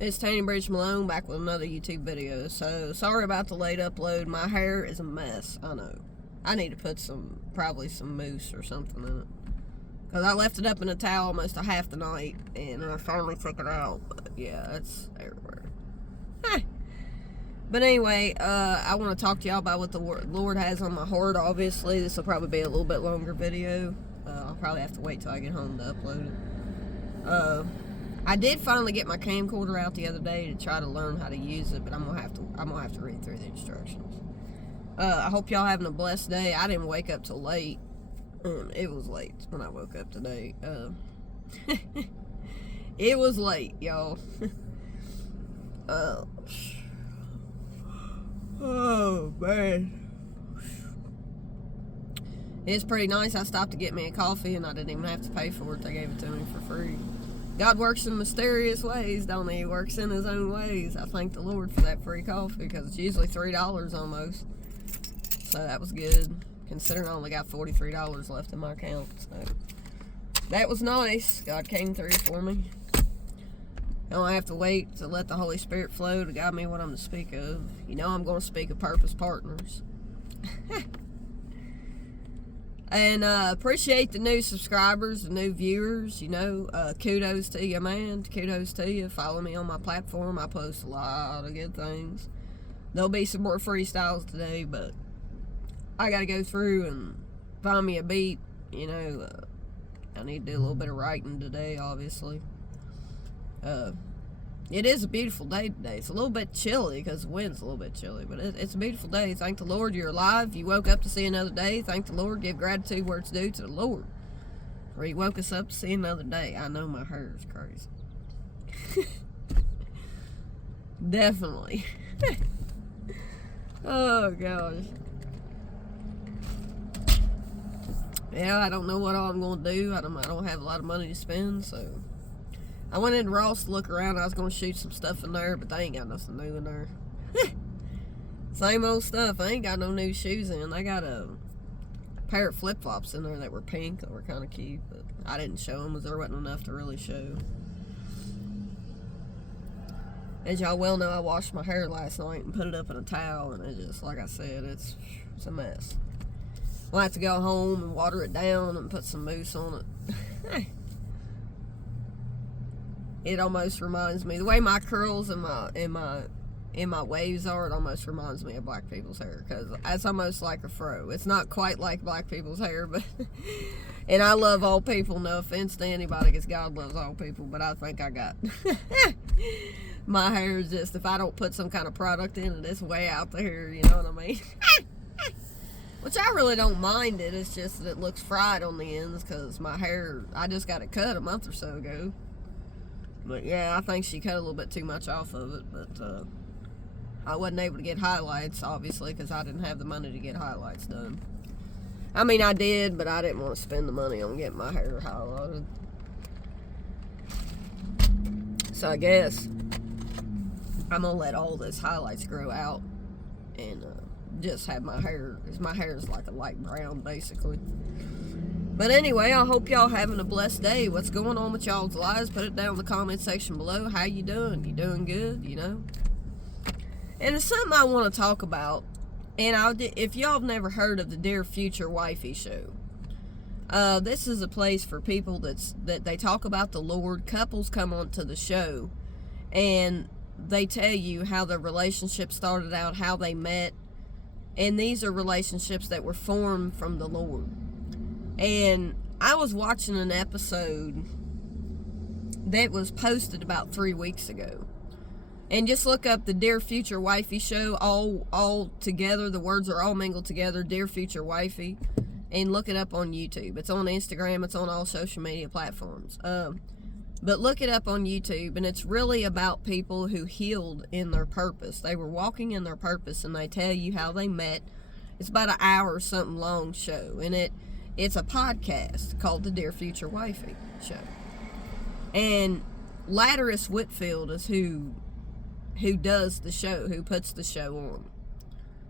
It's Tanya Bridge Malone back with another YouTube video. So, sorry about the late upload. My hair is a mess, I know. I need to put probably some mousse or something in it. Because I left it up in a towel almost a half the night, and I finally took it out. But yeah, it's everywhere. But anyway, I want to talk to y'all about what the Lord has on my heart. Obviously, this will probably be a little bit longer video. I'll probably have to wait till I get home to upload it. I did finally get my camcorder out the other day to try to learn how to use it, but I'm gonna have to read through the instructions. I hope y'all having a blessed day. I didn't wake up till late. It was late when I woke up today. It was late, y'all. Oh man. It's pretty nice. I stopped to get me a coffee and I didn't even have to pay for it. They gave it to me for free. God works in mysterious ways, don't he? He works in his own ways. I thank the Lord for that free coffee because it's usually $3 almost. So that was good, considering I only got $43 left in my account. So that was nice. God came through for me. I don't have to wait to let the Holy Spirit flow to guide me what I'm to speak of. You know I'm going to speak of Purpose Partners. And appreciate the new subscribers, the new viewers, you know. Kudos to you, man. Kudos to you. Follow me on my platform. I post a lot of good things. There'll be some more freestyles today, but I got to go through and find me a beat. You know, I need to do a little bit of writing today, obviously. It is a beautiful day today. It's a little bit chilly because the wind's a little bit chilly, but it's a beautiful day. Thank the Lord you're alive. You woke up to see another day. Thank the Lord. Give gratitude where it's due to the Lord. Or He woke us up to see another day. I know my hair is crazy. Definitely. Oh, gosh. Yeah, I don't know what all I'm going to do. I don't have a lot of money to spend, so I went into Ross to look around. I was going to shoot some stuff in there, but they ain't got nothing new in there. Same old stuff. I ain't got no new shoes in. I got a pair of flip-flops in there that were pink that were kind of cute, but I didn't show them because there wasn't enough to really show. As y'all well know, I washed my hair last night and put it up in a towel, and it just, like I said, it's a mess. We'll have to go home and water it down and put some mousse on it. It almost reminds me, the way my curls and my waves are, it almost reminds me of black people's hair, because it's almost like a fro. It's not quite like black people's hair, but and I love all people, no offense to anybody, because God loves all people, but I think I got my hair is just, if I don't put some kind of product in it, it's way out there, you know what I mean? Which I really don't mind it. It's just that it looks fried on the ends, because my hair, I just got it cut a month or so ago. But yeah, I think she cut a little bit too much off of it, but I wasn't able to get highlights, obviously, because I didn't have the money to get highlights done. I mean, I did, but I didn't want to spend the money on getting my hair highlighted. So I guess I'm going to let all this highlights grow out and just have my hair, because my hair is like a light brown, basically. But anyway, I hope y'all having a blessed day. What's going on with y'all's lives? Put it down in the comment section below. How you doing? You doing good, you know? And it's something I want to talk about. And if y'all have never heard of the Dear Future Wifey show, this is a place for people that they talk about the Lord. Couples come onto the show, and they tell you how their relationship started out, how they met. And these are relationships that were formed from the Lord. And I was watching an episode that was posted about 3 weeks ago. And just look up the Dear Future Wifey show, all together. The words are all mingled together, Dear Future Wifey. And look it up on YouTube. It's on Instagram. It's on all social media platforms. But look it up on YouTube. And it's really about people who healed in their purpose. They were walking in their purpose, and they tell you how they met. It's about an hour or something long show. And it's a podcast called the Dear Future Wifey show. And Latterus Whitfield is who does the show, who puts the show on.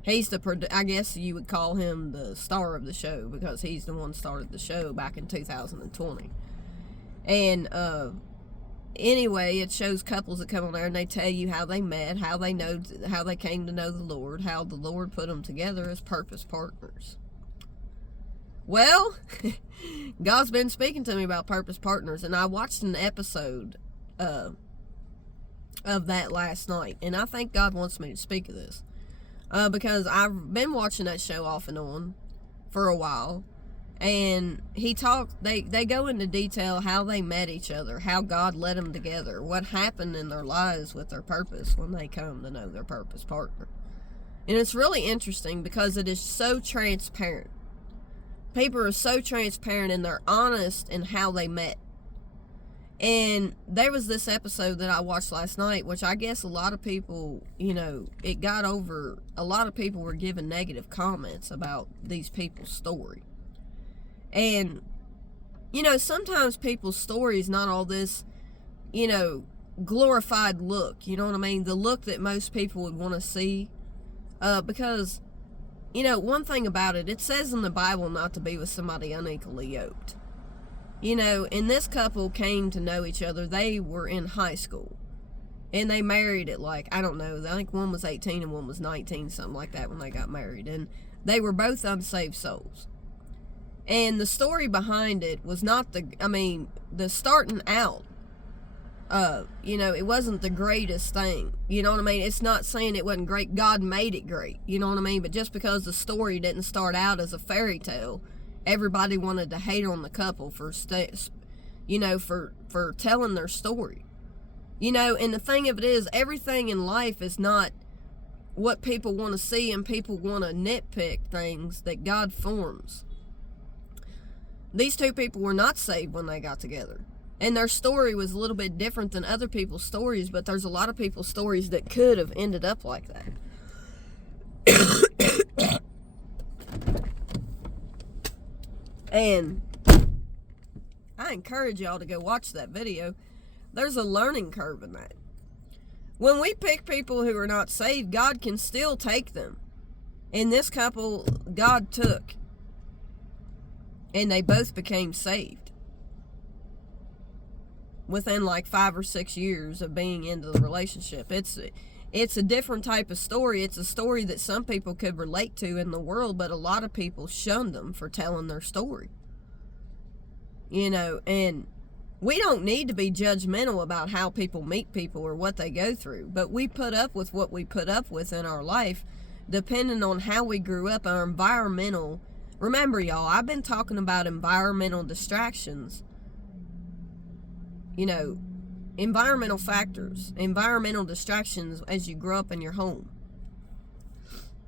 He's I guess you would call him the star of the show, because he's the one that started the show back in 2020. And anyway, it shows couples that come on there and they tell you how they met, how they came to know the Lord, how the Lord put them together as purpose partners. Well, God's been speaking to me about purpose partners, and I watched an episode of that last night, and I think God wants me to speak of this because I've been watching that show off and on for a while, and they go into detail how they met each other, how God led them together, what happened in their lives with their purpose when they come to know their purpose partner. And it's really interesting because it is so transparent. People are so transparent and they're honest in how they met. And there was this episode that I watched last night, which I guess a lot of people, it got over, a lot of people were giving negative comments about these people's story. And, sometimes people's story is not all this, glorified look, you know what I mean? The look that most people would want to see, because, one thing about it, it says in the Bible not to be with somebody unequally yoked. And this couple came to know each other. They were in high school. And they married at I don't know, I think one was 18 and one was 19, something like that when they got married. And they were both unsaved souls. And the story behind it was not the starting out, it wasn't the greatest thing. You know what I mean? It's not saying it wasn't great. God made it great. You know what I mean? But just because the story didn't start out as a fairy tale, everybody wanted to hate on the couple for telling their story. And the thing of it is, everything in life is not what people want to see, and people want to nitpick things that God forms. These two people were not saved when they got together. And their story was a little bit different than other people's stories, but there's a lot of people's stories that could have ended up like that. And I encourage y'all to go watch that video. There's a learning curve in that. When we pick people who are not saved, God can still take them. And this couple, God took. And they both became saved within 5 or 6 years of being into the relationship. It's a different type of story. It's a story that some people could relate to in the world, but a lot of people shunned them for telling their story. And we don't need to be judgmental about how people meet people or what they go through, but we put up with what we put up with in our life depending on how we grew up, our environmental. Remember, y'all, I've been talking about environmental distractions. Environmental factors, environmental distractions as you grow up in your home.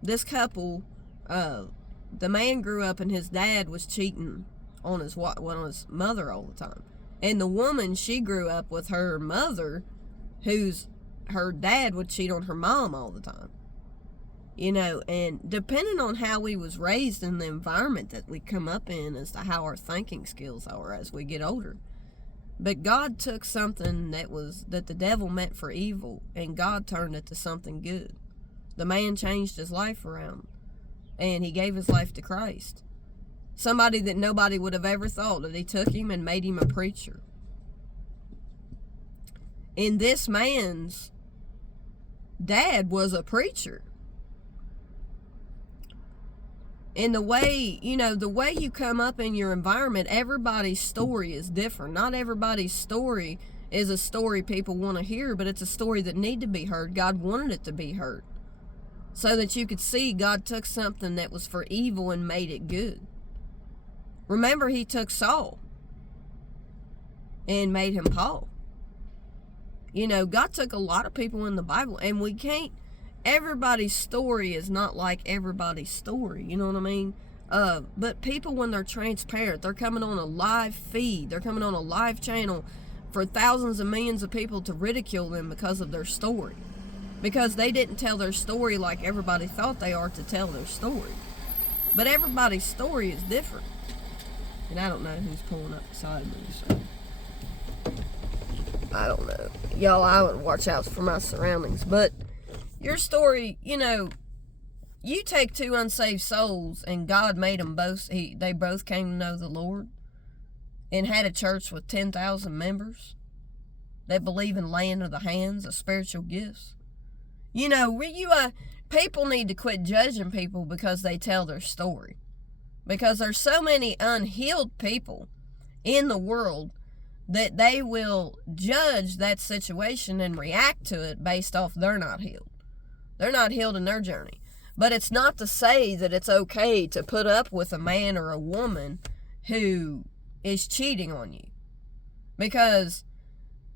This couple, the man grew up and his dad was cheating on his mother all the time. And the woman, she grew up with her mother, her dad would cheat on her mom all the time. And depending on how we was raised in the environment that we come up in as to how our thinking skills are as we get older. But God took something that the devil meant for evil, and God turned it to something good. The man changed his life around, and he gave his life to Christ. Somebody that nobody would have ever thought, that he took him and made him a preacher. And this man's dad was a preacher. And the way you come up in your environment, everybody's story is different. Not everybody's story is a story people want to hear, but it's a story that need to be heard. God wanted it to be heard. So that you could see God took something that was for evil and made it good. Remember, he took Saul and made him Paul. God took a lot of people in the Bible, and we can't, everybody's story is not like everybody's story, you know what I mean? But people, when they're transparent, they're coming on a live feed, they're coming on a live channel for thousands and millions of people to ridicule them because of their story. Because they didn't tell their story like everybody thought they are to tell their story. But everybody's story is different. And I don't know who's pulling up beside me, so I don't know. Y'all, I would watch out for my surroundings. But your story, you take two unsaved souls and God made them both, they both came to know the Lord and had a church with 10,000 members. that believe in laying of the hands of spiritual gifts. You know, people need to quit judging people because they tell their story. Because there's so many unhealed people in the world that they will judge that situation and react to it based off they're not healed. They're not healed in their journey. But it's not to say that it's okay to put up with a man or a woman who is cheating on you. Because,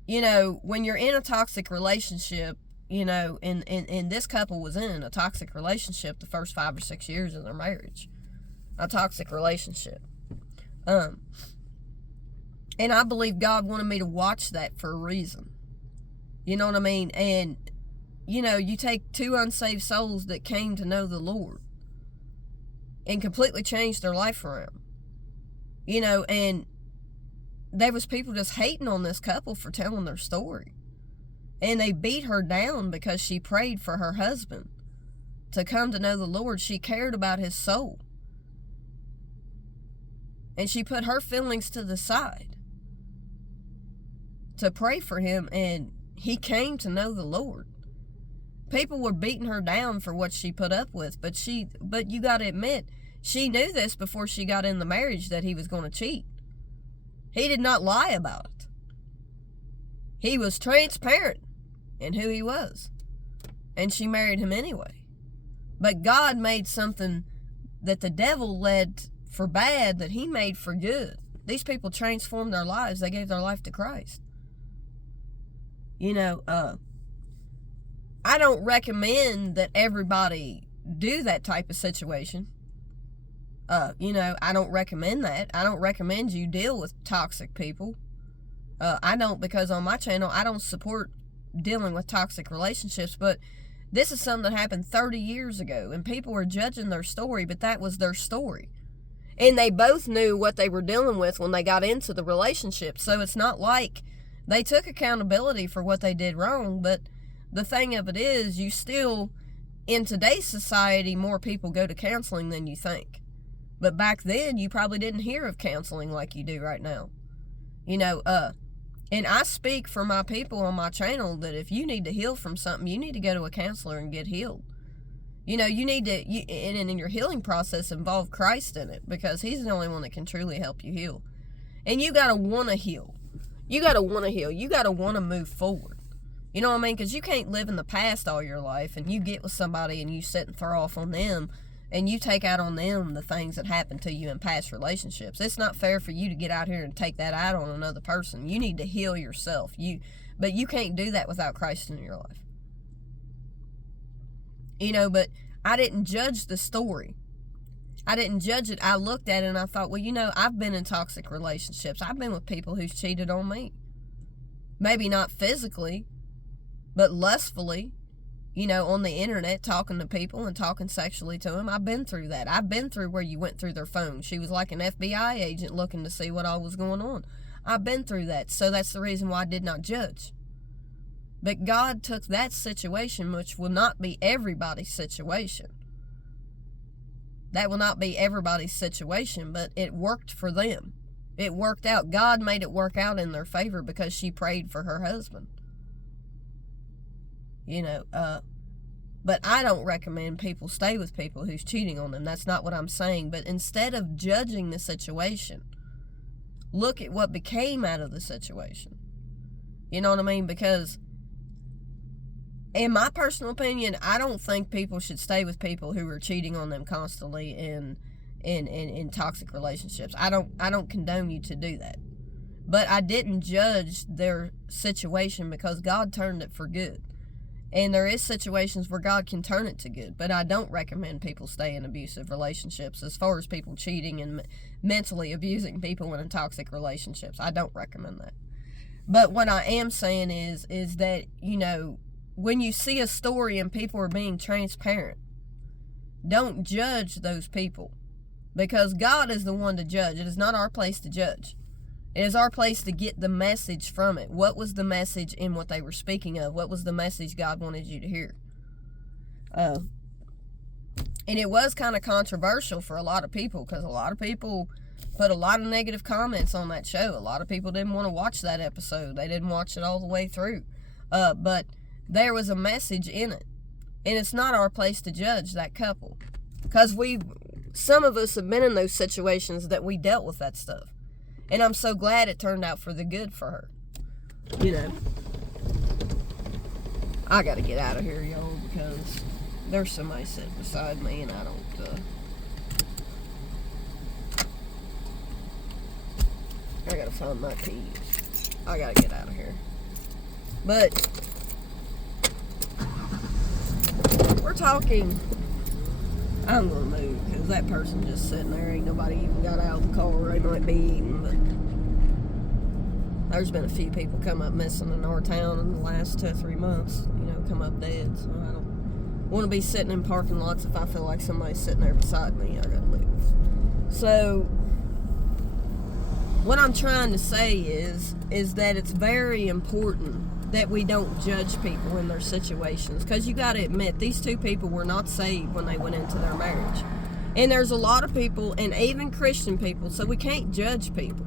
you know, when you're in a toxic relationship, you know, and this couple was in a toxic relationship the first 5 or 6 years of their marriage. A toxic relationship. And I believe God wanted me to watch that for a reason. You know what I mean? And, you know, you take 2 unsaved souls that came to know the Lord and completely changed their life around. You know, and there was people just hating on this couple for telling their story. And they beat her down because she prayed for her husband to come to know the Lord. She cared about his soul. And she put her feelings to the side to pray for him, and he came to know the Lord. People were beating her down for what she put up with, but you got to admit, she knew this before she got in the marriage that he was going to cheat. He did not lie about it. He was transparent in who he was, and she married him anyway. But God made something that the devil led for bad that he made for good. These people transformed their lives. They gave their life to Christ. You know, I don't recommend that everybody do that type of situation. You know, I don't recommend that. I don't recommend you deal with toxic people. I don't, because on my channel, I don't support dealing with toxic relationships, but this is something that happened 30 years ago, and people were judging their story, but that was their story. And they both knew what they were dealing with when they got into the relationship. So it's not like they took accountability for what they did wrong. But the thing of it is, you still, in today's society, more people go to counseling than you think. But back then, you probably didn't hear of counseling like you do right now. You know, and I speak for my people on my channel that if you need to heal from something, you need to go to a counselor and get healed. You know, you need to, and in your healing process, involve Christ in it, because he's the only one that can truly help you heal. And you got to want to heal. You got to want to heal. You got to want to move forward. You know what I mean? Because you can't live in the past all your life, and you get with somebody and you sit and throw off on them, and you take out on them the things that happened to you in past relationships. It's not fair for you to get out here and take that out on another person. You need to heal yourself. But you can't do that without Christ in your life. You know, but I didn't judge the story. I didn't judge it. I looked at it and I thought, well, you know, I've been in toxic relationships. I've been with people who's cheated on me. Maybe not physically, but lustfully, you know, on the internet, talking to people and talking sexually to them. I've been through that. I've been through where you went through their phone. She was like an FBI agent looking to see what all was going on. I've been through that. So that's the reason why I did not judge. But God took that situation, which will not be everybody's situation. That will not be everybody's situation, but it worked for them. It worked out. God made it work out in their favor because she prayed for her husband. You know, but I don't recommend people stay with people who's cheating on them. That's not what I'm saying. But instead of judging the situation, look at what became out of the situation. You know what I mean? Because in my personal opinion, I don't think people should stay with people who are cheating on them constantly in toxic relationships. I don't condone you to do that. But I didn't judge their situation because God turned it for good. And there is situations where God can turn it to good. But I don't recommend people stay in abusive relationships as far as people cheating and mentally abusing people in toxic relationships. I don't recommend that. But what I am saying is that, you know, when you see a story and people are being transparent, don't judge those people, because God is the one to judge. It is not our place to judge. It is our place to get the message from it. What was the message in what they were speaking of? What was the message God wanted you to hear? And it was kind of controversial for a lot of people, because a lot of people put a lot of negative comments on that show. A lot of people didn't want to watch that episode. They didn't watch it all the way through. But there was a message in it. And it's not our place to judge that couple. Because some of us have been in those situations that we dealt with that stuff. And I'm so glad it turned out for the good for her. You know. I gotta get out of here, y'all, because there's somebody sitting beside me and I don't, I gotta find my keys. I gotta get out of here. But we're talking. I'm gonna move because that person just sitting there. Ain't nobody even got out of the car. They might be eating, but there's been a few people come up missing in our town in the last 2 or 3 months. You know, come up dead. So I don't want to be sitting in parking lots if I feel like somebody's sitting there beside me. I gotta move. So what I'm trying to say is that it's very important that we don't judge people in their situations, because you got to admit, these two people were not saved when they went into their marriage. And there's a lot of people, and even Christian people, so we can't judge people.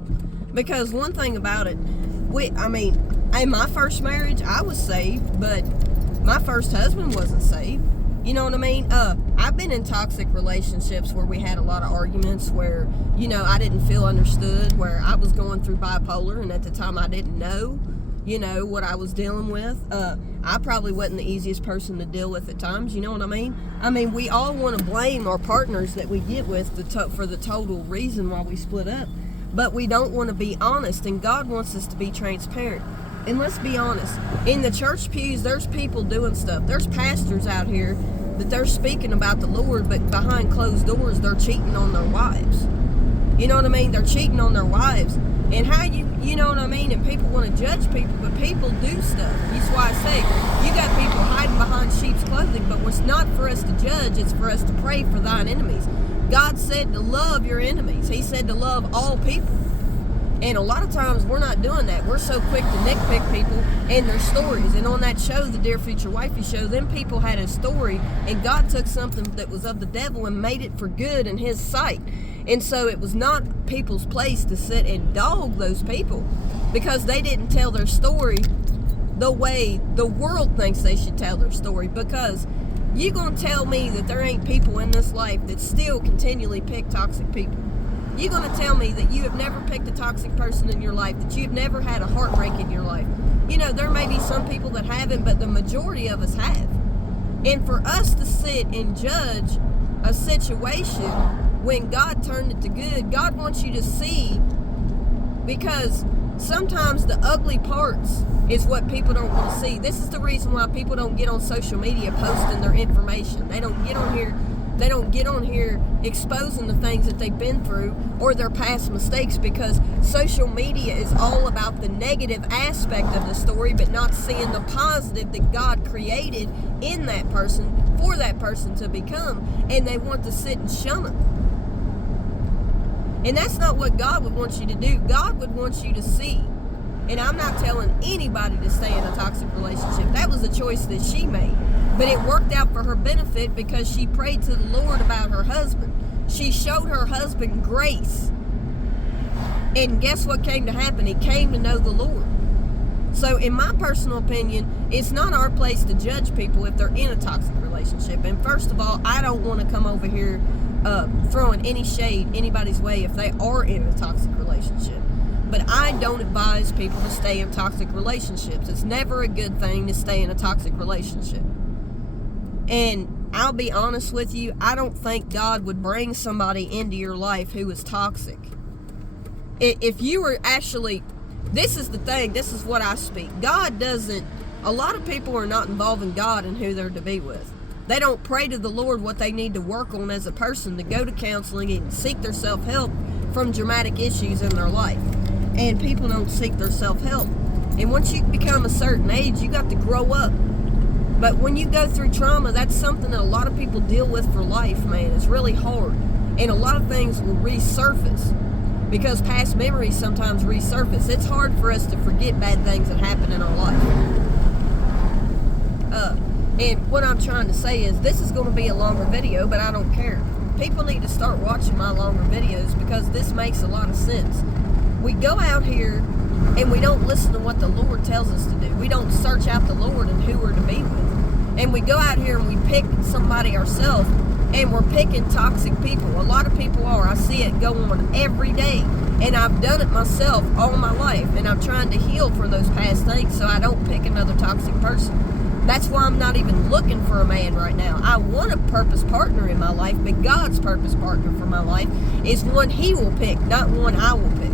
Because one thing about it, in my first marriage, I was saved, but my first husband wasn't saved. You know what I mean? I've been in toxic relationships where we had a lot of arguments, where, you know, I didn't feel understood, where I was going through bipolar, and at the time I didn't know, you know, what I was dealing with. I probably wasn't the easiest person to deal with at times, you know what I mean? We all want to blame our partners that we get with for the total reason why we split up, but we don't want to be honest, and God wants us to be transparent. And let's be honest, in the church pews, there's people doing stuff. There's pastors out here that they're speaking about the Lord, but behind closed doors, they're cheating on their wives. You know what I mean? They're cheating on their wives. And how you know what I mean? And people want to judge people, but people do stuff. That's why I say, you got people hiding behind sheep's clothing, but it's not for us to judge, it's for us to pray for thine enemies. God said to love your enemies. He said to love all people. And a lot of times we're not doing that. We're so quick to nitpick people and their stories. And on that show, the Dear Future Wifey show, them people had a story, and God took something that was of the devil and made it for good in His sight. And so it was not people's place to sit and dog those people, because they didn't tell their story the way the world thinks they should tell their story. Because you gonna tell me that there ain't people in this life that still continually pick toxic people? You're going to tell me that you have never picked a toxic person in your life, that you've never had a heartbreak in your life? You know, there may be some people that haven't, but the majority of us have. And for us to sit and judge a situation when God turned it to good, God wants you to see, because sometimes the ugly parts is what people don't want to see. This is the reason why people don't get on social media posting their information. They don't get on here exposing the things that they've been through or their past mistakes, because social media is all about the negative aspect of the story, but not seeing the positive that God created in that person for that person to become, and they want to sit and shun them. And that's not what God would want you to do. God would want you to see. And I'm not telling anybody to stay in a toxic relationship. That was a choice that she made. But it worked out for her benefit because she prayed to the Lord about her husband. She showed her husband grace. And guess what came to happen? He came to know the Lord. So in my personal opinion, it's not our place to judge people if they're in a toxic relationship. And first of all, I don't want to come over here throwing any shade anybody's way if they are in a toxic relationship. But I don't advise people to stay in toxic relationships. It's never a good thing to stay in a toxic relationship. And I'll be honest with you, I don't think God would bring somebody into your life who is toxic. If you were actually, this is the thing, this is what I speak. God doesn't, a lot of people are not involving God in who they're to be with. They don't pray to the Lord what they need to work on as a person, to go to counseling and seek their self-help from dramatic issues in their life. And people don't seek their self-help. And once you become a certain age, you got to grow up. But when you go through trauma, that's something that a lot of people deal with for life, man. It's really hard. And a lot of things will resurface because past memories sometimes resurface. It's hard for us to forget bad things that happen in our life. And what I'm trying to say is, this is going to be a longer video, but I don't care. people need to start watching my longer videos, because this makes a lot of sense. We go out here and we don't listen to what the Lord tells us to do. We don't search out the Lord and who we're to be with. And we go out here and we pick somebody ourselves, and we're picking toxic people. A lot of people are. I see it go on every day. And I've done it myself all my life. And I'm trying to heal from those past things so I don't pick another toxic person. That's why I'm not even looking for a man right now. I want a purpose partner in my life, but God's purpose partner for my life is one He will pick, not one I will pick.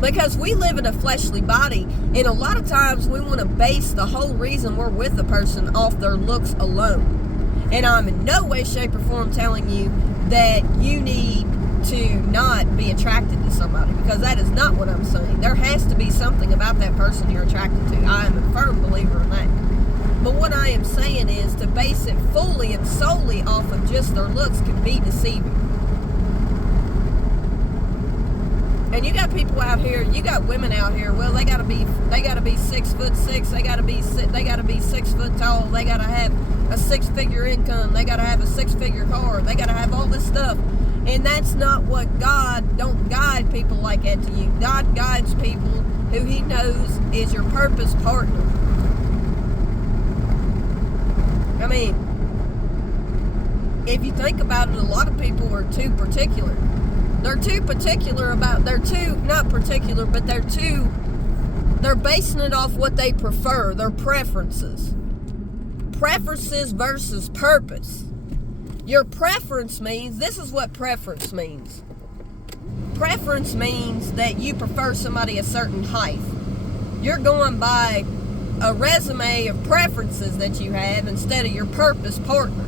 Because we live in a fleshly body, and a lot of times we want to base the whole reason we're with a person off their looks alone. And I'm in no way, shape, or form telling you that you need to not be attracted to somebody, because that is not what I'm saying. There has to be something about that person you're attracted to. I am a firm believer in that. But what I am saying is to base it fully and solely off of just their looks can be deceiving. And you got people out here, you got women out here, well, they gotta be 6'6", they gotta be 6 foot tall, they gotta have a 6-figure income, they gotta have a 6-figure car, they gotta have all this stuff. And that's not what God, don't guide people like that to you. God guides people who He knows is your purpose partner. I mean, if you think about it, a lot of people are too particular. They're too particular about, they're basing it off what they prefer, their preferences. Preferences versus purpose. Your preference means, this is what preference means. Preference means that you prefer somebody a certain height. You're going by a resume of preferences that you have instead of your purpose partner.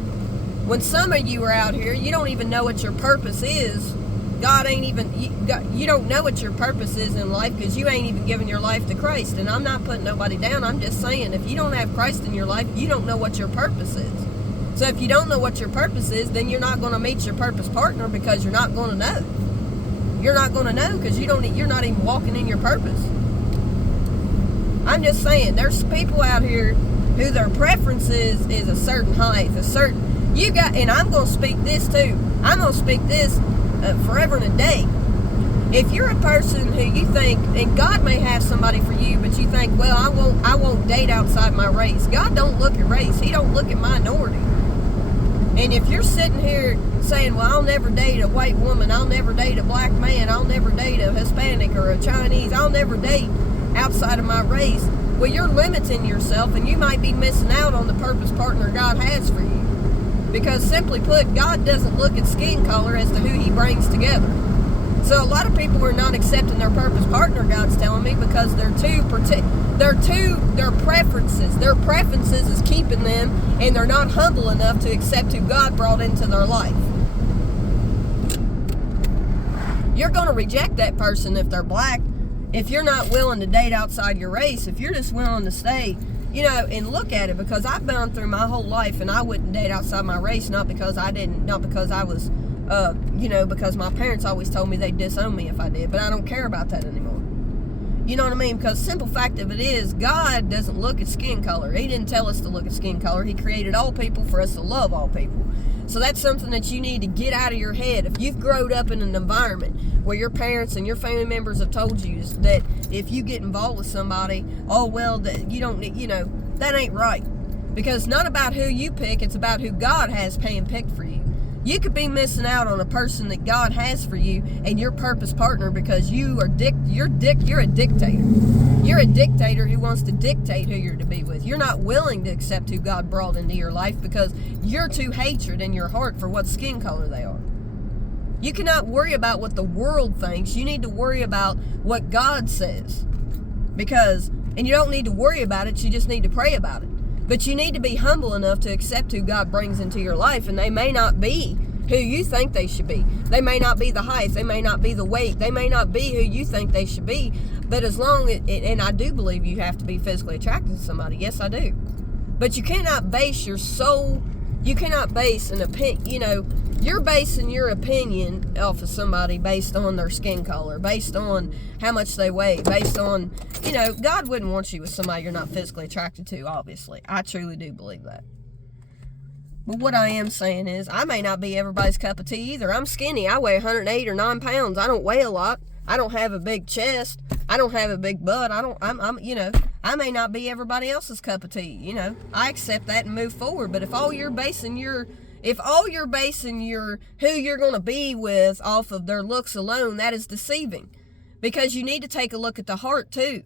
When some of you are out here, you don't even know what your purpose is. You don't know what your purpose is in life because you ain't even given your life to Christ. And I'm not putting nobody down. I'm just saying, if you don't have Christ in your life, you don't know what your purpose is. So if you don't know what your purpose is, then you're not going to meet your purpose partner, because you're not going to know. You're not going to know because you're not even walking in your purpose. I'm just saying, there's people out here who their preference is a certain height, and I'm going to speak this too. I'm going to speak this forever and a day. If you're a person who you think, and God may have somebody for you, but you think, well, I won't date outside my race. God don't look at race. He don't look at minority. And if you're sitting here saying, well, I'll never date a white woman, I'll never date a black man, I'll never date a Hispanic or a Chinese, I'll never date outside of my race, well, you're limiting yourself, and you might be missing out on the purpose partner God has for you. Because simply put, God doesn't look at skin color as to who He brings together. So a lot of people are not accepting their purpose partner, God's telling me, because their preferences is keeping them, and they're not humble enough to accept who God brought into their life. You're going to reject that person if they're black, if you're not willing to date outside your race, if you're just willing to stay, and look at it, because I've gone through my whole life and I wouldn't date outside my race, not because I was, because my parents always told me they'd disown me if I did, but I don't care about that anymore. You know what I mean? Because simple fact of it is, God doesn't look at skin color. He didn't tell us to look at skin color. He created all people for us to love all people. So that's something that you need to get out of your head. If you've grown up in an environment where your parents and your family members have told you that if you get involved with somebody, that you don't need, that ain't right. Because it's not about who you pick, it's about who God has handpicked for you. You could be missing out on a person that God has for you and your purpose partner because you're a dictator. You're a dictator who wants to dictate who you're to be with. You're not willing to accept who God brought into your life because you're too hatred in your heart for what skin color they are. You cannot worry about what the world thinks. You need to worry about what God says. And you don't need to worry about it, you just need to pray about it. But you need to be humble enough to accept who God brings into your life, and they may not be who you think they should be. They may not be the height, they may not be the weight, they may not be who you think they should be, but as long as, and I do believe you have to be physically attracted to somebody, yes I do. But you cannot base your soul, you cannot base an opinion, you're basing your opinion off of somebody based on their skin color, based on how much they weigh, based on, God wouldn't want you with somebody you're not physically attracted to, obviously. I truly do believe that. But what I am saying is, I may not be everybody's cup of tea either. I'm skinny. I weigh 108 or 9 pounds. I don't weigh a lot. I don't have a big chest. I don't have a big butt. I may not be everybody else's cup of tea. I accept that and move forward. But if all you're basing your who you're going to be with off of their looks alone, that is deceiving. Because you need to take a look at the heart too.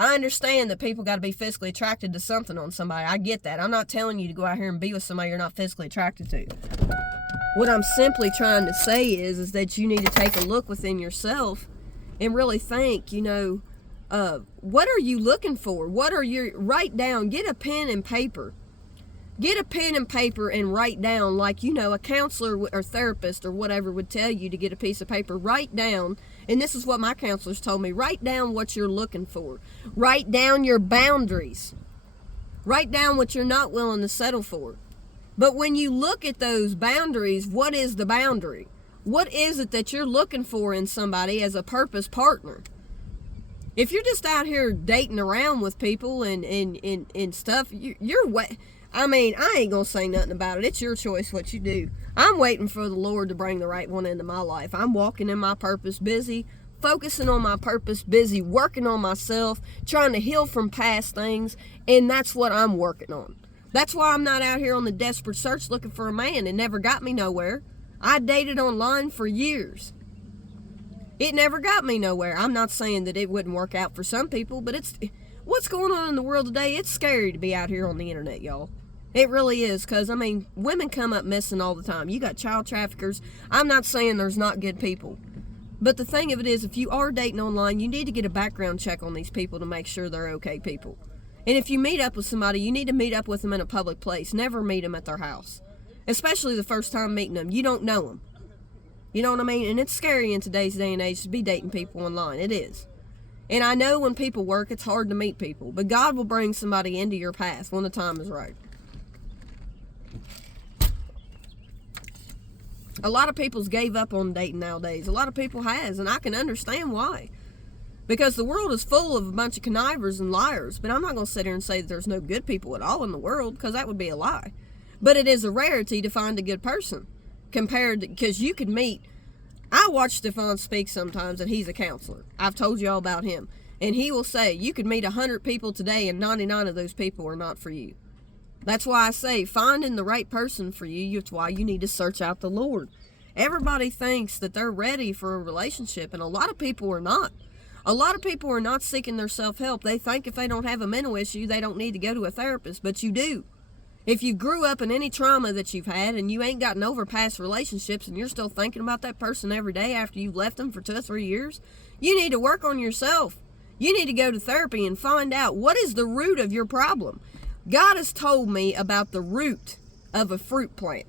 I understand that people got to be physically attracted to something on somebody. I get that. I'm not telling you to go out here and be with somebody you're not physically attracted to. What I'm simply trying to say is that you need to take a look within yourself and really think, what are you looking for? Write down, get a pen and paper. Get a pen and paper and write down, like, a counselor or therapist or whatever would tell you to get a piece of paper. Write down, and this is what my counselors told me, write down what you're looking for. Write down your boundaries. Write down what you're not willing to settle for. But when you look at those boundaries, what is the boundary? What is it that you're looking for in somebody as a purpose partner? If you're just out here dating around with people and stuff, I ain't gonna say nothing about it. It's your choice what you do. I'm waiting for the Lord to bring the right one into my life. I'm walking in my purpose, busy focusing on my purpose, busy working on myself, trying to heal from past things, and that's what I'm working on. That's why I'm not out here on the desperate search looking for a man. It never got me nowhere. I dated online for years. It never got me nowhere. I'm not saying that it wouldn't work out for some people, but what's going on in the world today, it's scary to be out here on the internet, y'all. It really is, because, women come up missing all the time. You got child traffickers. I'm not saying there's not good people. But the thing of it is, if you are dating online, you need to get a background check on these people to make sure they're okay people. And if you meet up with somebody, you need to meet up with them in a public place. Never meet them at their house. Especially the first time meeting them. You don't know them. You know what I mean? And it's scary in today's day and age to be dating people online. It is. And I know when people work, it's hard to meet people. But God will bring somebody into your path when the time is right. A lot of people's gave up on dating nowadays. A lot of people has, and I can understand why. Because the world is full of a bunch of connivers and liars. But I'm not going to sit here and say that there's no good people at all in the world, because that would be a lie. But it is a rarity to find a good person. Because you could meet... I watch Stefan speak sometimes, and he's a counselor. I've told you all about him. And he will say, you could meet 100 people today, and 99 of those people are not for you. That's why I say, finding the right person for you, it's why you need to search out the Lord. Everybody thinks that they're ready for a relationship, and a lot of people are not. A lot of people are not seeking their self-help. They think if they don't have a mental issue, they don't need to go to a therapist, but you do. If you grew up in any trauma that you've had and you ain't gotten over past relationships and you're still thinking about that person every day after you've left them for 2 or 3 years, you need to work on yourself. You need to go to therapy and find out what is the root of your problem. God has told me about the root of a fruit plant.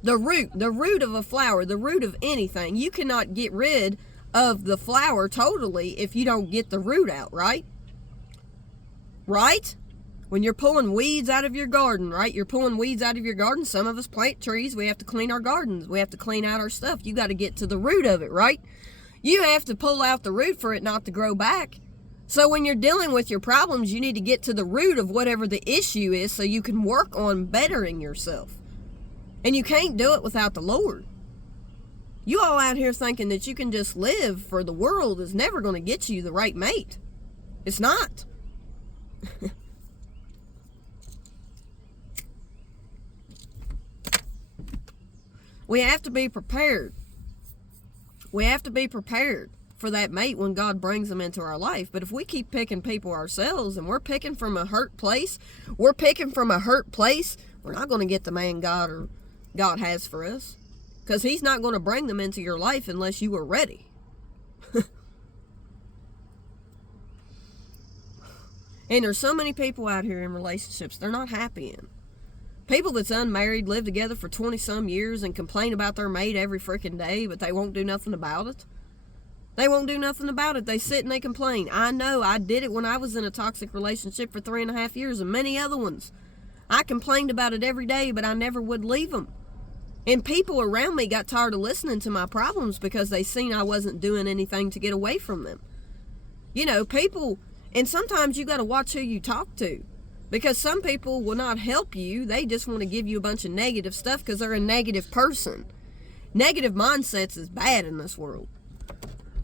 The root of a flower, the root of anything. You cannot get rid of the flower totally if you don't get the root out, right? Right? When you're pulling weeds out of your garden, right? You're pulling weeds out of your garden. Some of us plant trees. We have to clean our gardens. We have to clean out our stuff. You got to get to the root of it, right? You have to pull out the root for it not to grow back. So when you're dealing with your problems, you need to get to the root of whatever the issue is so you can work on bettering yourself. And you can't do it without the Lord. You all out here thinking that you can just live, for the world is never going to get you the right mate. It's not. We have to be prepared. We have to be prepared for that mate when God brings them into our life. But if we keep picking people ourselves and we're picking from a hurt place, we're not going to get the man God has for us. Because he's not going to bring them into your life unless you are ready. And there's so many people out here in relationships they're not happy in. People that's unmarried, live together for 20-some years and complain about their mate every freaking day, but they won't do nothing about it. They won't do nothing about it. They sit and they complain. I know. I did it when I was in a toxic relationship for 3.5 years and many other ones. I complained about it every day, but I never would leave them. And people around me got tired of listening to my problems because they seen I wasn't doing anything to get away from them. You know, people, and sometimes you got to watch who you talk to. Because some people will not help you. They just want to give you a bunch of negative stuff because they're a negative person. Negative mindsets is bad in this world.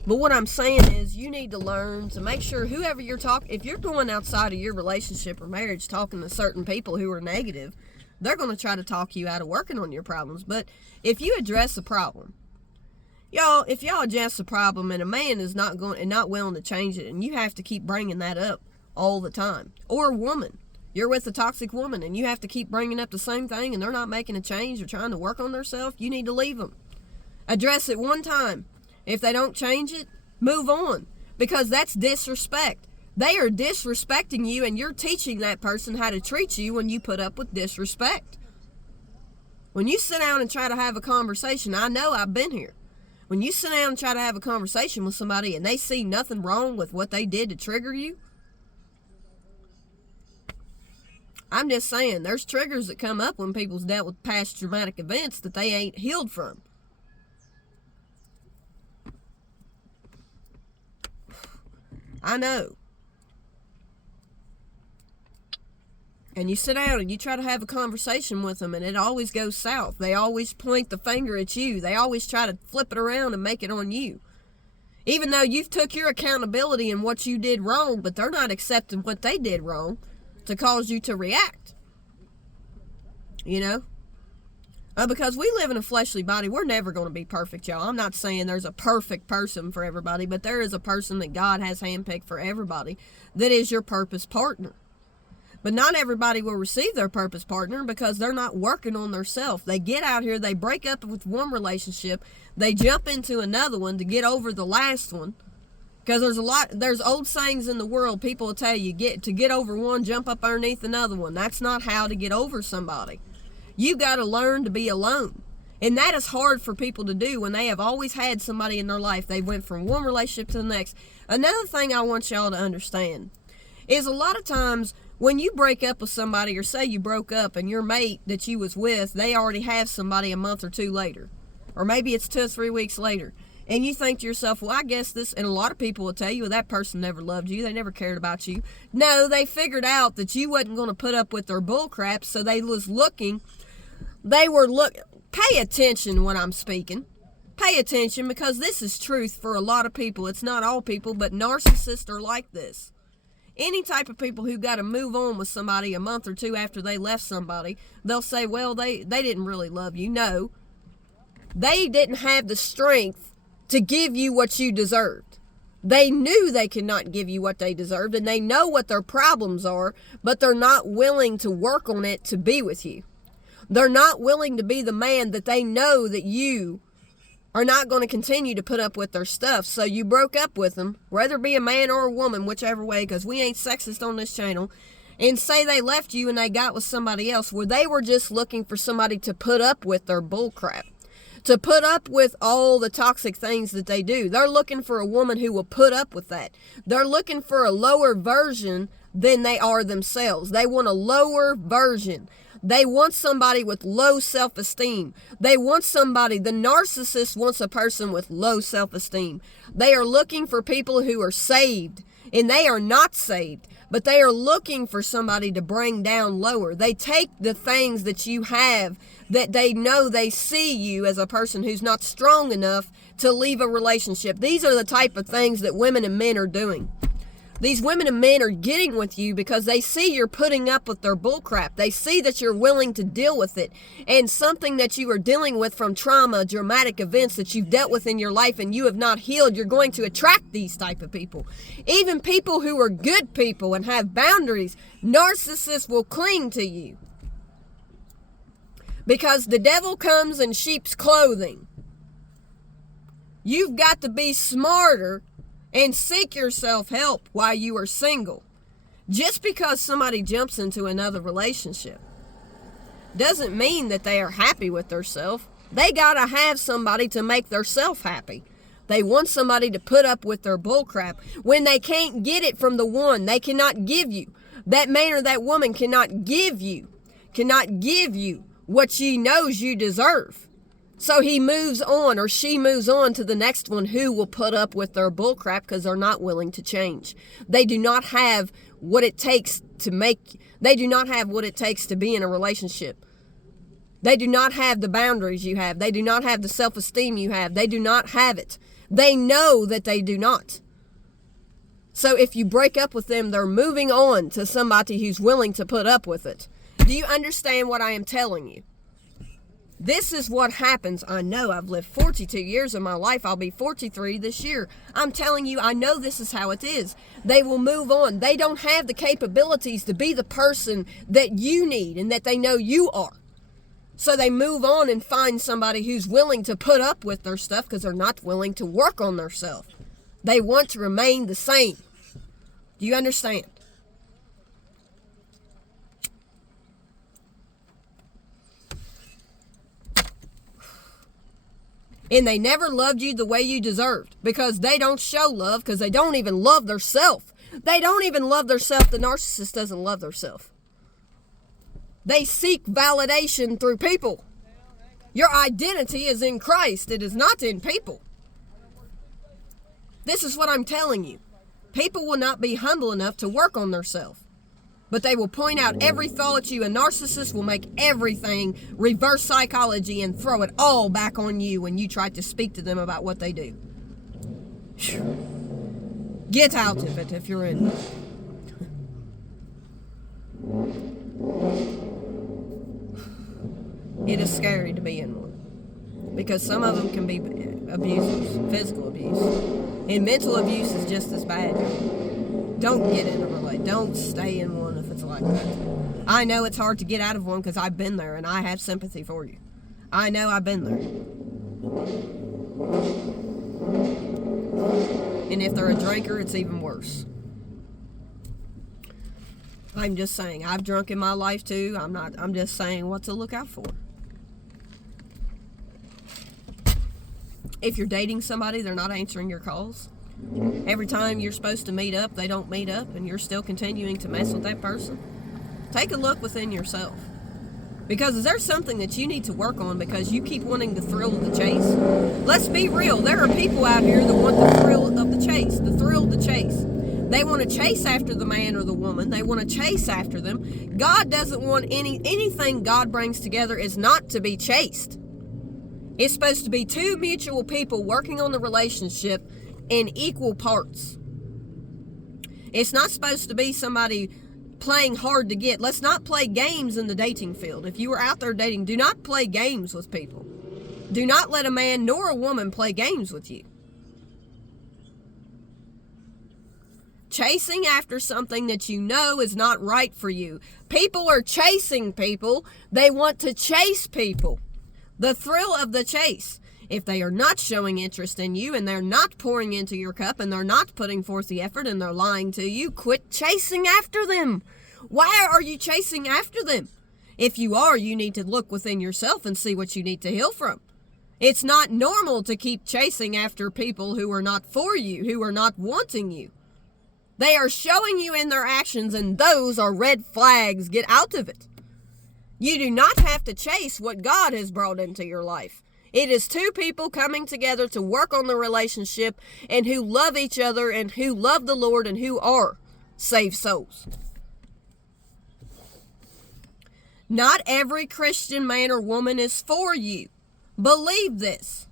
But what I'm saying is you need to learn to make sure whoever you're talking, if you're going outside of your relationship or marriage talking to certain people who are negative, they're going to try to talk you out of working on your problems. But if you address a problem, if y'all address the problem and a man is not willing to change it, and you have to keep bringing that up all the time, or a woman, you're with a toxic woman and you have to keep bringing up the same thing and they're not making a change or trying to work on themselves, you need to leave them. Address it one time. If they don't change it, move on, because that's disrespect. They are disrespecting you, and you're teaching that person how to treat you when you put up with disrespect. When you sit down and try to have a conversation, I know I've been here. When you sit down and try to have a conversation with somebody and they see nothing wrong with what they did to trigger you, I'm just saying, there's triggers that come up when people's dealt with past traumatic events that they ain't healed from. I know. And you sit down and you try to have a conversation with them and it always goes south. They always point the finger at you. They always try to flip it around and make it on you. Even though you've took your accountability in what you did wrong, but they're not accepting what they did wrong to cause you to react. You know? Because we live in a fleshly body. We're never going to be perfect, y'all. I'm not saying there's a perfect person for everybody, but there is a person that God has handpicked for everybody that is your purpose partner. But not everybody will receive their purpose partner because they're not working on themselves. They get out here, they break up with one relationship, they jump into another one to get over the last one. Because there's old sayings in the world, people will tell you, to get over one, jump up underneath another one. That's not how to get over somebody. You got to learn to be alone. And that is hard for people to do when they have always had somebody in their life. They went from one relationship to the next. Another thing I want y'all to understand is a lot of times when you break up with somebody, or say you broke up and your mate that you was with, they already have somebody a month or two later. Or maybe it's 2 or 3 weeks later. And you think to yourself, well, I guess this, and a lot of people will tell you, well, that person never loved you. They never cared about you. No, they figured out that you wasn't going to put up with their bull crap, so they were looking. Pay attention when I'm speaking. Pay attention, because this is truth for a lot of people. It's not all people, but narcissists are like this. Any type of people who got to move on with somebody a month or two after they left somebody, they'll say, well, they didn't really love you. No, they didn't have the strength to give you what you deserved. They knew they could not give you what they deserved, and they know what their problems are, but they're not willing to work on it to be with you. They're not willing to be the man that they know that you are not going to continue to put up with their stuff. So you broke up with them, whether it be a man or a woman, whichever way, because we ain't sexist on this channel, and say they left you and they got with somebody else, where they were just looking for somebody to put up with their bullcrap, to put up with all the toxic things that they do. They're looking for a woman who will put up with that. They're looking for a lower version than they are themselves. They want a lower version. They want somebody with low self-esteem. They want somebody, the narcissist wants a person with low self-esteem. They are looking for people who are saved, and they are not saved, but they are looking for somebody to bring down lower. They take the things that you have, that they know they see you as a person who's not strong enough to leave a relationship. These are the type of things that women and men are doing. These women and men are getting with you because they see you're putting up with their bullcrap. They see that you're willing to deal with it. And something that you are dealing with from trauma, dramatic events that you've dealt with in your life and you have not healed, you're going to attract these type of people. Even people who are good people and have boundaries, narcissists will cling to you. Because the devil comes in sheep's clothing. You've got to be smarter and seek yourself help while you are single. Just because somebody jumps into another relationship doesn't mean that they are happy with themselves. They gotta have somebody to make themselves happy. They want somebody to put up with their bullcrap. When they can't get it from the one, they cannot give you. That man or that woman cannot give you what she knows you deserve. So he moves on, or she moves on to the next one who will put up with their bullcrap because they're not willing to change. They do not have what it takes to they do not have what it takes to be in a relationship. They do not have the boundaries you have. They do not have the self-esteem you have. They do not have it. They know that they do not. So if you break up with them, they're moving on to somebody who's willing to put up with it. Do you understand what I am telling you? This is what happens. I know I've lived 42 years of my life. I'll be 43 this year. I'm telling you, I know this is how it is. They will move on. They don't have the capabilities to be the person that you need and that they know you are. So they move on and find somebody who's willing to put up with their stuff because they're not willing to work on themselves. They want to remain the same. Do you understand? And they never loved you the way you deserved because they don't show love because they don't even love theirself. They don't even love theirself. The narcissist doesn't love theirself. They seek validation through people. Your identity is in Christ. It is not in people. This is what I'm telling you. People will not be humble enough to work on themselves. But they will point out every flaw at you. A narcissist will make everything reverse psychology and throw it all back on you when you try to speak to them about what they do. Get out of it if you're in it. It is scary to be in one. Because some of them can be abusers, physical abuse. And mental abuse is just as bad. Don't get in a relationship. Don't stay in one if it's like that. I know it's hard to get out of one because I've been there and I have sympathy for you. I know I've been there. And if they're a drinker, it's even worse. I'm just saying, I've drunk in my life too. I'm just saying what to look out for. If you're dating somebody, they're not answering your calls. Every time you're supposed to meet up, they don't meet up, and you're still continuing to mess with that person. Take a look within yourself. Because there's something that you need to work on because you keep wanting the thrill of the chase. Let's be real. There are people out here that want the thrill of the chase. The thrill of the chase. They want to chase after the man or the woman. They want to chase after them. God doesn't want anything God brings together is not to be chased. It's supposed to be two mutual people working on the relationship in equal parts. It's not supposed to be somebody playing hard to get. Let's not play games in the dating field. If you are out there dating, do not play games with people. Do not let a man nor a woman play games with you. Chasing after something that you know is not right for you. People are chasing people. They want to chase people. The thrill of the chase. If they are not showing interest in you and they're not pouring into your cup and they're not putting forth the effort and they're lying to you, quit chasing after them. Why are you chasing after them? If you are, you need to look within yourself and see what you need to heal from. It's not normal to keep chasing after people who are not for you, who are not wanting you. They are showing you in their actions, and those are red flags. Get out of it. You do not have to chase what God has brought into your life. It is two people coming together to work on the relationship and who love each other and who love the Lord and who are saved souls. Not every Christian man or woman is for you. Believe this.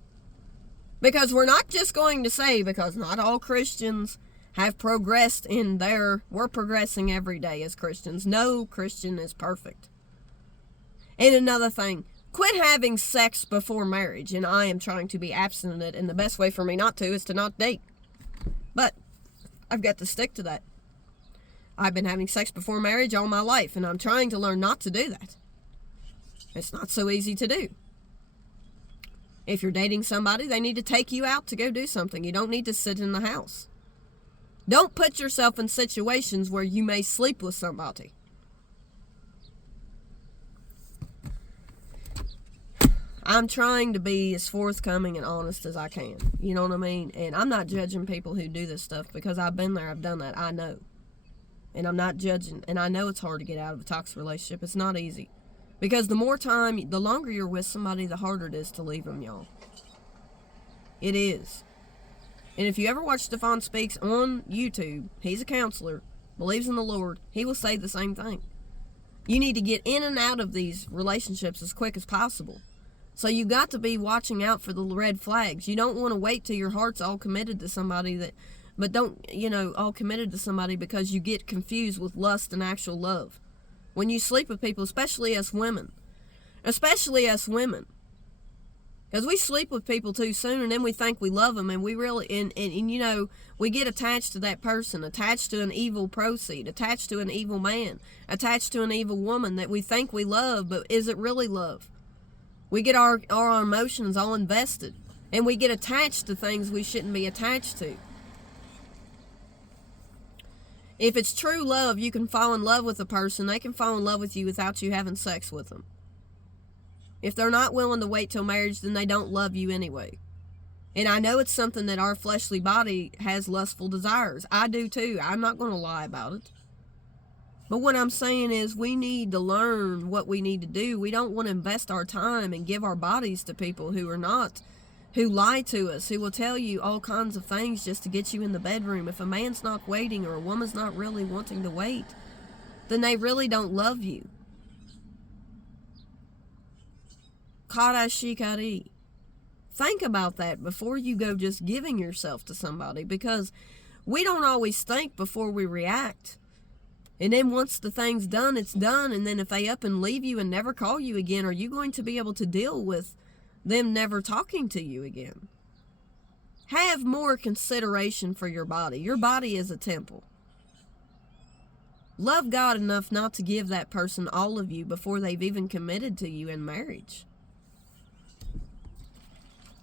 Because we're not just going to say, because not all Christians have progressed we're progressing every day as Christians. No Christian is perfect. And another thing, quit having sex before marriage, and I am trying to be abstinent, and the best way for me not to is to not date. But I've got to stick to that. I've been having sex before marriage all my life, and I'm trying to learn not to do that. It's not so easy to do. If you're dating somebody, they need to take you out to go do something. You don't need to sit in the house. Don't put yourself in situations where you may sleep with somebody. I'm trying to be as forthcoming and honest as I can. You know what I mean? And I'm not judging people who do this stuff because I've been there, I've done that. I know. And I'm not judging. And I know it's hard to get out of a toxic relationship. It's not easy. Because the longer you're with somebody, the harder it is to leave them, y'all. It is. And if you ever watch Stefan Speaks on YouTube, he's a counselor. believes in the Lord, he will say the same thing. You need to get in and out of these relationships as quick as possible. So you got to be watching out for the red flags. You don't want to wait till your heart's all committed to somebody all committed to somebody because you get confused with lust and actual love. When you sleep with people, especially us women. Because we sleep with people too soon, and then we think we love them, and we really, we get attached to that person, attached to an evil proceed, attached to an evil man, attached to an evil woman that we think we love, but is it really love? We get our emotions all invested, and we get attached to things we shouldn't be attached to. If it's true love, you can fall in love with a person. They can fall in love with you without you having sex with them. If they're not willing to wait till marriage, then they don't love you anyway. And I know it's something that our fleshly body has lustful desires. I do too. I'm not going to lie about it. But what I'm saying is we need to learn what we need to do. We don't want to invest our time and give our bodies to people who lie to us, who will tell you all kinds of things just to get you in the bedroom. If a man's not waiting or a woman's not really wanting to wait, then they really don't love you. Karashikari. Think about that before you go just giving yourself to somebody, because we don't always think before we react. And then once the thing's done, it's done. And then if they up and leave you and never call you again, are you going to be able to deal with them never talking to you again? Have more consideration for your body. Your body is a temple. Love God enough not to give that person all of you before they've even committed to you in marriage.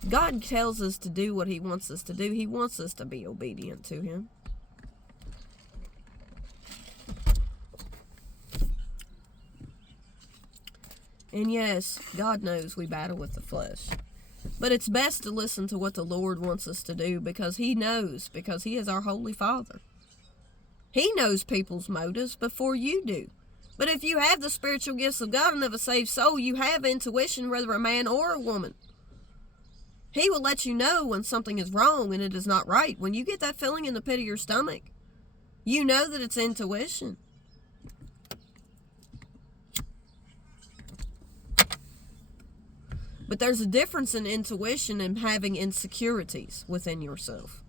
God tells us to do what he wants us to do. He wants us to be obedient to him. And yes, God knows we battle with the flesh. But it's best to listen to what the Lord wants us to do, because he knows, because he is our Holy Father. He knows people's motives before you do. But if you have the spiritual gifts of God and of a saved soul, you have intuition, whether a man or a woman. He will let you know when something is wrong and it is not right. When you get that feeling in the pit of your stomach, you know that it's intuition. But there's a difference in intuition and having insecurities within yourself.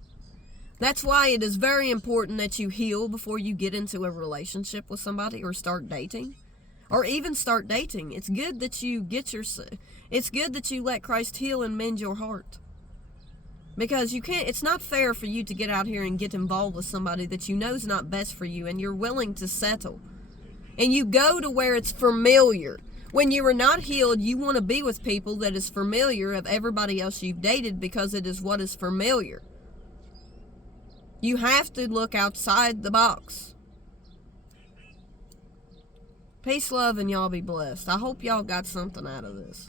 That's why it is very important that you heal before you get into a relationship with somebody or start dating. Or even start dating. It's good that you it's good that you let Christ heal and mend your heart. Because it's not fair for you to get out here and get involved with somebody that you know is not best for you and you're willing to settle. And you go to where it's familiar. When you are not healed, you want to be with people that is familiar of everybody else you've dated, because it is what is familiar. You have to look outside the box. Peace, love, and y'all be blessed. I hope y'all got something out of this.